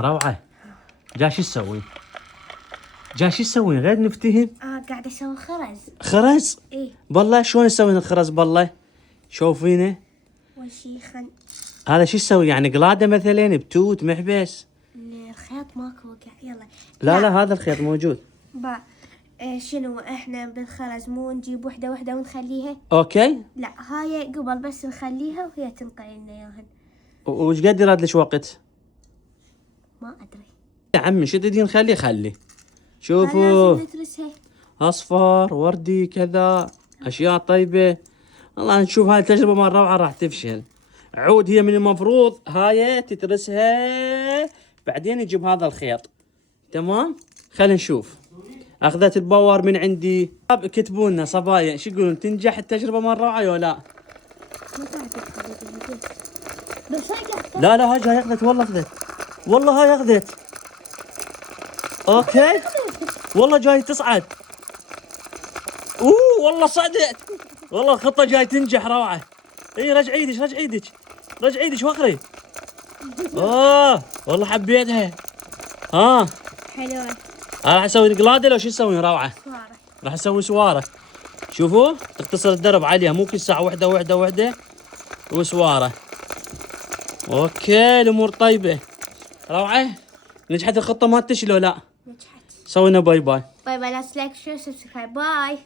روعة. جاي شو تسوي؟ جاي شو تسوين غير نفتهم؟ قاعدة أسوي خرز. خرز؟ إيه. بالله شلون تسوين الخرز بالله؟ شوفينه. وشيخا. هذا شو تسوي يعني قلادة مثلا بتوت محبس؟ الخيط ماكو وقع يلا. لا هذا الخيط موجود. شنو احنا بالخرز مو نجيب وحدة وحدة ونخليها؟ اوكي. لا هاي قبل بس نخليها وهي تنقل لنا اياهن. وش قد يراد لش وقت؟ ما ادري يا عمي شو تدين خلي لازم شوفوا ندرسها. اصفر وردي كذا اشياء طيبة. والله نشوف هاي التجربة مرة روعة راح تفشل. عود هي من المفروض هاي تترسها بعدين يجيب هذا الخيط. تمام خلينا نشوف. اخذت الباور من عندي. كتبوا لنا صبايا شو يقولون تنجح التجربة مرة روعة ولا لا؟ بس هاي قاعدة. لا هاي جاي اخذت والله اخذت. والله هاي اخذت. اوكي. والله جاي تصعد. والله صعدت. والله الخطة جاي تنجح روعة. اي رجع ايدك وخري. والله حبيتها. حلوة. راح اسوي قلادة لو شو تسوين روعة؟ سوارة. راح اسوي سوارة. شوفوا تختصر الدرب عليها مو كل ساعة وحدة وسوارة. اوكي الامور طيبة روعة. نجحت الخطة مالتش لو لا؟ نجحت. سوينا باي باي. باي باي. لا تلايك شير سبسكرايب. باي.